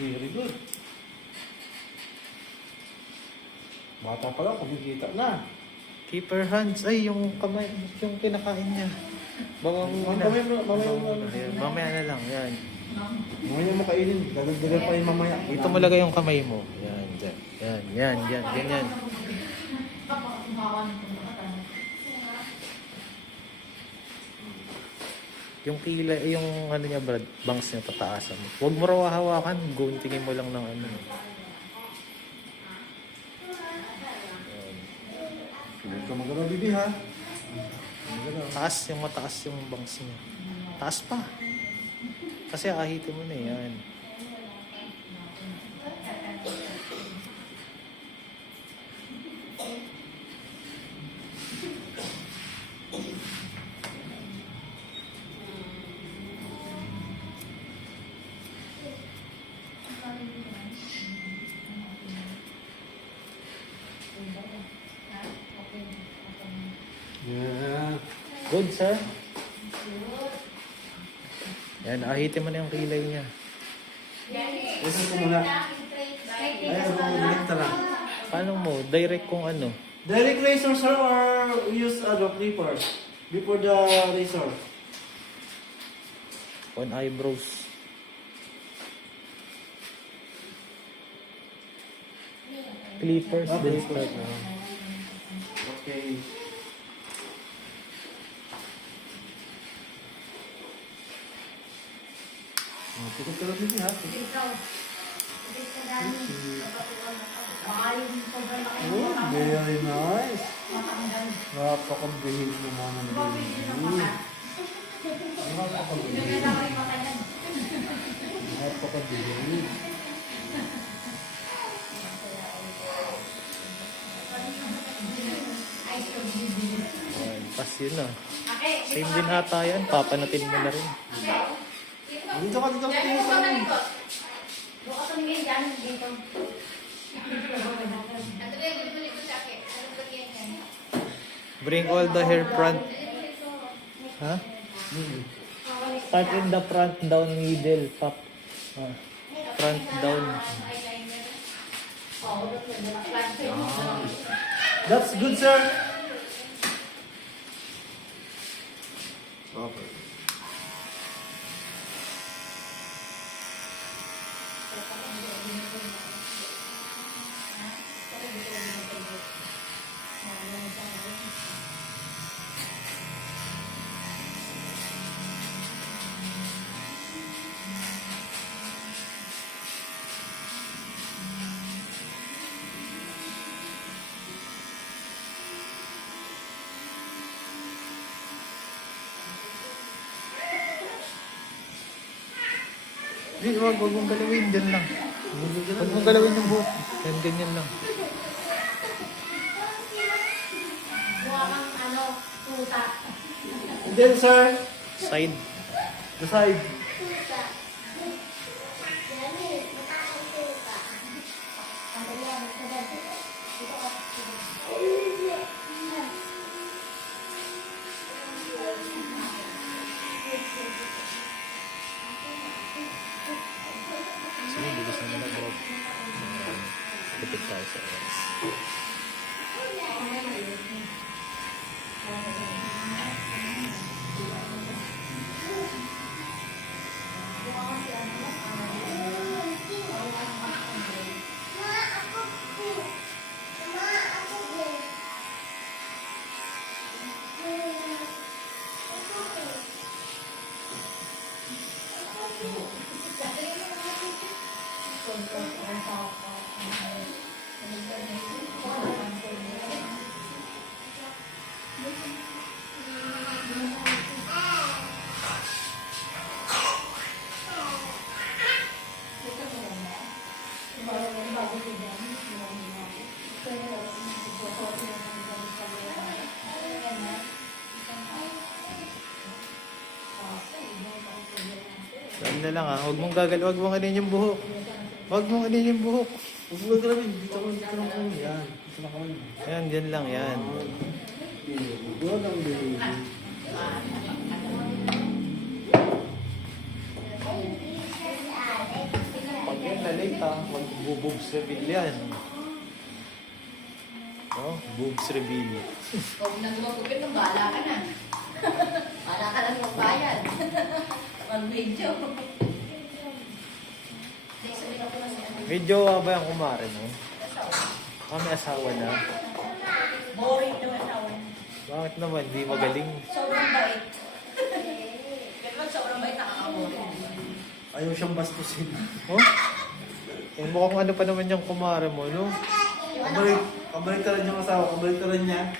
Very good. Bata pa lang, kumikita na. Keeper hands. Ay, yung kamay, yung kinakain niya. Bawang muna. Mamaya na lang. Yan. Mamaya mo kainin. Dagdagan pa yung mamaya. Dito mo lagay yung kamay mo. Yan, dyan. Yan. Ganyan. Yung kilay, yung ano niya, Brad, bangs niya tataasan mo. Huwag mo raw hawakan, guntingin mo lang ng ano. Huwag ka magalaw, bibi, ha? Taas, yung mataas yung bangs niya. Taas pa. Kasi ahitin mo na yan. Yeah. Good, sir. Yan, ahitin mo na yung kilay niya. Isa ko muna. Ayaw mo, direkta lang. Paano mo? Direct kung ano. Direct razor, sir, or use clippers before the razor? On eyebrows. Clippers din. Clippers. Okay. Tikot ka lang din, ha? Oh, very nice. Napakabihig naman ang baby. Napakabihig. Pas yun ah. Same din ata yan. Papanatin mo na rin. Dito ka sa amin. Bring all the hair front. Ha? Start in the front, down, middle, pop. Front, down. That's good, sir. Okay. Hindi, wag mong galawin. Diyan lang. Wag mong galawin yung buhok. Yan, ganyan lang. And then, sir, Side. the side. Sige, bilis na nila, bro. Lipid tayo sa oras. Saan na lang ah. Huwag mong huwag mong anin yung buhok. Huwag mong anin yung buhok. Huwag mo grabe, dito lang kami. Yan, dito lang kami. Yan, dyan lang yan. Doon ang baby. Pag yan yata mag-boobs reveal yan. Oh, boobs reveal. Huwag na gumagupit ng bala ka na. Bala ka lang yung bayan. Mag-video. Hindi, sabihin ako na si ano. May jowa ba yung kumare mo? May asawa na. Boring daw ang tawag. Bakit naman? Di magaling. Sobrang bait. Pero pag sobrang bait, nakakaboring. Ayaw siyang bastusin. Oh? Eh, mukhang ano pa naman yung kumare mo, no? Yung anak ko, Kabalik ka rin yung asawa, kabalik ka rin niya.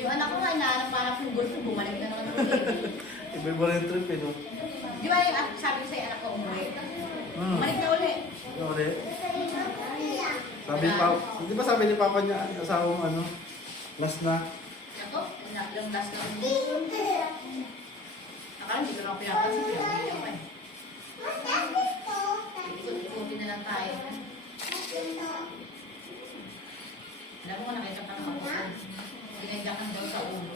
yung anak ko nga, inaanap-anap ng gusto, bumalik na naman ng baby. Iba-iba rin trip eh, no? Di ba yung sabi ko sa'yo, anak ko, umuwi? Bumalik na uli. Sorry. Sabi pa, di ba sabi ni Papa niya, asawa mo ano, last na. Ako, lang last na umuwi. Akala, hindi ko na ako pinapansin. Pinapansin ako eh. Ikot-ikutin na lang tayo. Alam mo, nakita ka ng ako. Binagdakan daw sa ulo.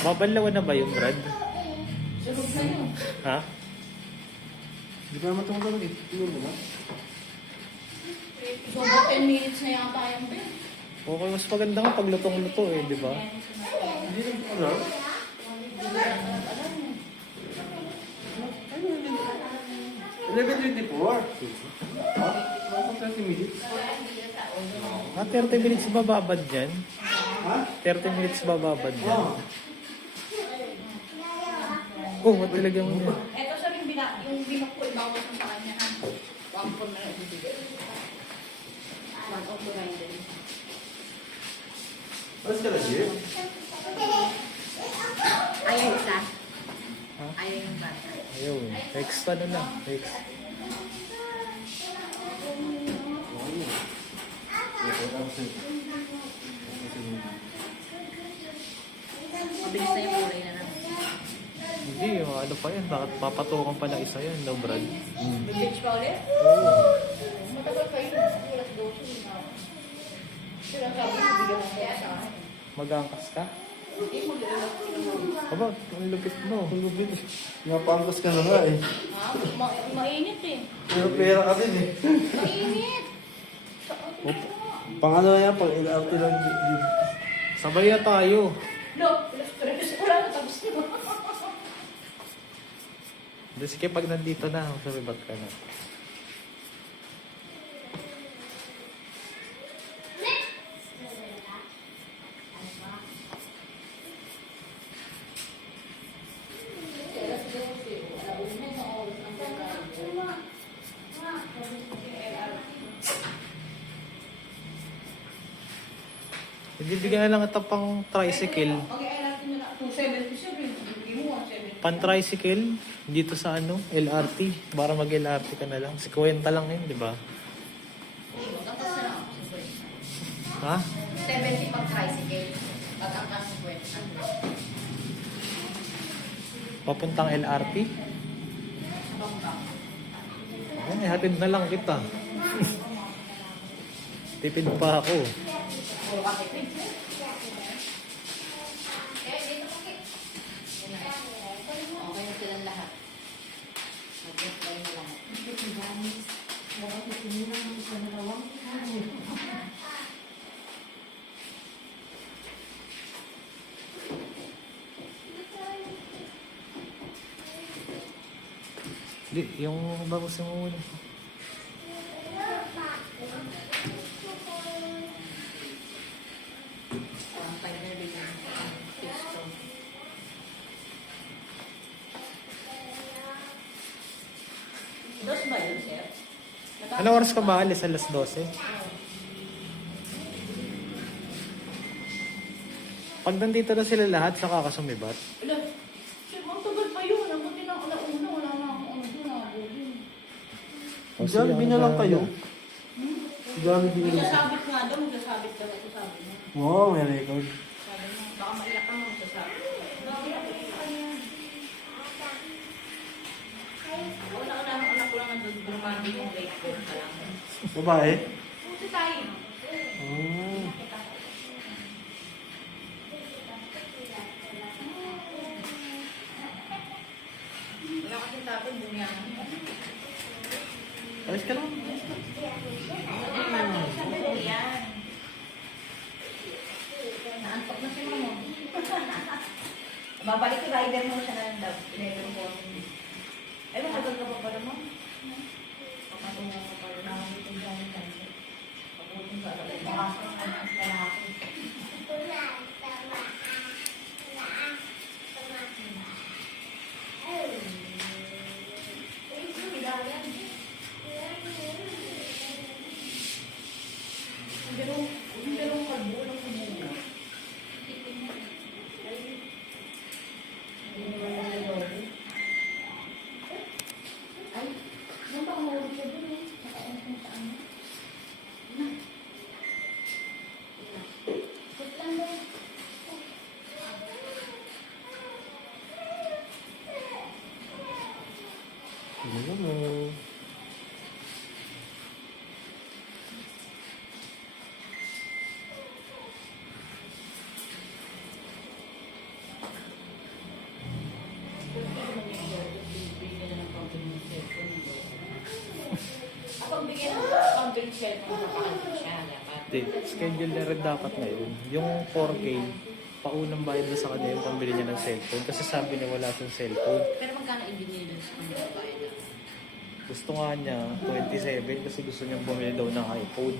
Babalawan na ba yung Brad? Sunod sa'yo. Ha? Di ba naman tumutunog eh? Tingnan mo na. So, 10 minutes na yata yung bill. Okay, mas maganda nga pag lutong-luto eh, di ba? Hindi rin ano? 11:24. Ha? 1:30 minutes. Ah, 30 minutes bababad yan? Ha? 30 minutes bababad yan? Oo. Oh, what talagang Ito sa yung binok ko, ibawas mo sa kanya ha. 1 na ibibigay. 1 din. Alas ka na, Jim? Ayaw isa. Ha? Ayaw yung bata. Ayun, next ano na, next. Mabilis na yung kulay na lang. Hindi, ano pa yan, bakit papatukan pa ng isa yan, no Brad? Bibig pa ulit? Oo. Matagal pa yun. Ulat 12 na. Sila sabi, bibigyan mo kaya sa akin. Mag-angkas ka? Hindi mo lilat. Aba, ang lupit mo. Ang lubid. Napangkas ka na nga eh. Ha? Mainit eh. Pero pera ka din eh. Mainit! Pang ano yan, pang LRT lang, Jim. Sabay na tayo. Look, pilas wala na tapos na. Hindi, sige, pag nandito na, sabibat ka na. Ibibigyan na lang ito pang tricycle. Mag-LRT mo na. 277. Bigyan mo 170. Pan-tricycle dito sa ano, LRT. Para mag-LRT ka na lang. 50 lang yun, di ba? Magkakos na lang ako sa Ha? 70 pag tricycle. Pag-angkas ng kwenta. Papuntang LRT? Bangkang. Ay, hatid na lang kita. Tipid pa ako. Puro ka tipid. Dito ko kit. Okay na silang lahat. Mag-apply na lahat. Di, yung bagus mo muna. Ang tayo na bigyan. Pisto. Dos ba yun, sir? Anong oras ka ba alis? Alas 12? Pag nandito na sila lahat, saka ka sumibat. Wala. Sir, ang tagal pa yun. Ang buti ng alauna. Wala na akong ano doon. Nakabulin. O, sige, Jollibee na ano lang ba? kayo. Jollibee na lang. Magsasabit nga daw. Magsasabit daw. Ito sabi niya. Wow, may record. Sabi niya. Baka maiyak ka mo. Magsasabit. sabi kong late goal ka lang. Babae? Puso tayo. Oh. Wala kasi tapon, bunya. Ayos ka lang. Yan. Naantok na si Mamo. Babalik yung rider mo siya na lang daw. 11 po. Ay, matagal ka pa pala mo? Papatungo ka pala. Nakakitong dyan yung kanso. Pagputong ka lang. Makasang ka na ang lalaki. Yung dalawang kalbo lang kumuha. Ay, yung baka mawag siya dun eh. Nakain kung saan. Put lang daw. Ano mo? Kapag bigyan ng pang-drink cellphone, napakalimutan siya. Dapat. Hindi, schedule na rin dapat na yun. Yung 4K, paunang bayad na sa kanya yung pambili niya ng cellphone. Kasi sabi niya wala siyang cellphone. Pero magkano ibinili sa kanya babae na? Gusto nga niya 27 kasi gusto niyang bumili daw ng iPhone.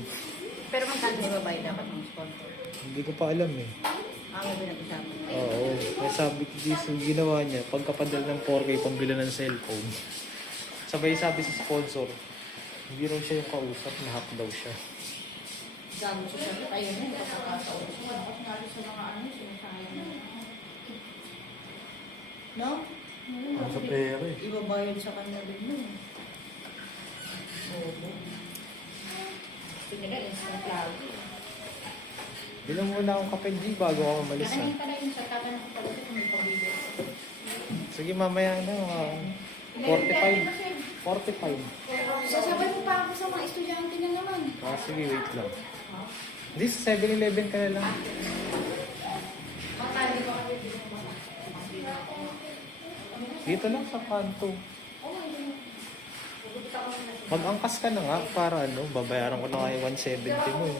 Pero magkano sa babae dapat ng sponsor? Hindi ko pa alam eh. May pinag-usapan. Oo. Kaya sabi ko, yung ginawa niya, pagkapadal ng 4K, pambili ng cellphone. Sabay sabi sa sponsor, hindi raw siya yung kausap, nahack daw siya. Gago siya sa tayo mo, kapag-kasaon. Tapos nalo sa mga ano, sinasayang na. No? Ang sa pera eh. Ibabayad sa kanila din mo. Oo. Gusto nila instant cloud. Bilang muna akong kape, G, bago ako umalis. Kakanin pala yung sa tatanong ko pala kung may pabibig. Sige, mamaya na. 45. 45. Sasabay mo pa ako sa mga estudyante na naman. Sige, wait lang. Hindi, sa 7-Eleven ka na lang. Makali ba kami dito ba? Dito lang sa kanto. Mag-angkas ka na nga para ano, babayaran ko na kayo 170 mo eh.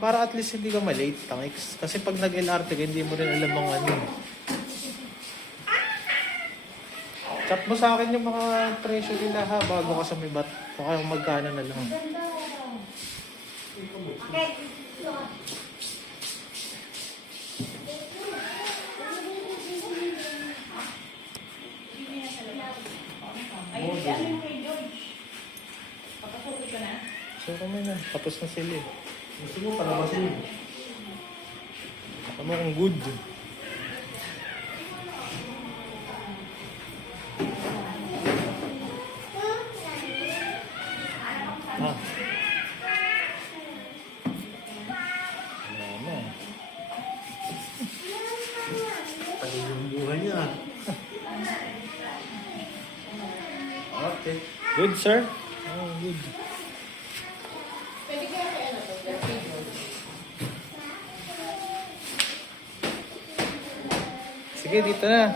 Para at least hindi ka malate, tangik. Kasi pag nag-LRT ka, hindi mo rin alam mga ano. Chat mo sa akin yung mga presyo nila ha, bago ka sa may bat. Baka yung magkano na lang. Okay. Ay, ano yung kay George? Papasukin ko na? So kami na, tapos na sila eh. Gusto mo palabasin. Ano kung good. Ah. Wala na. Tayo yung buhay niya. Okay. Good, sir? Oh, good. Pwede kaya kay ano to? Kay George? Sige, dito na.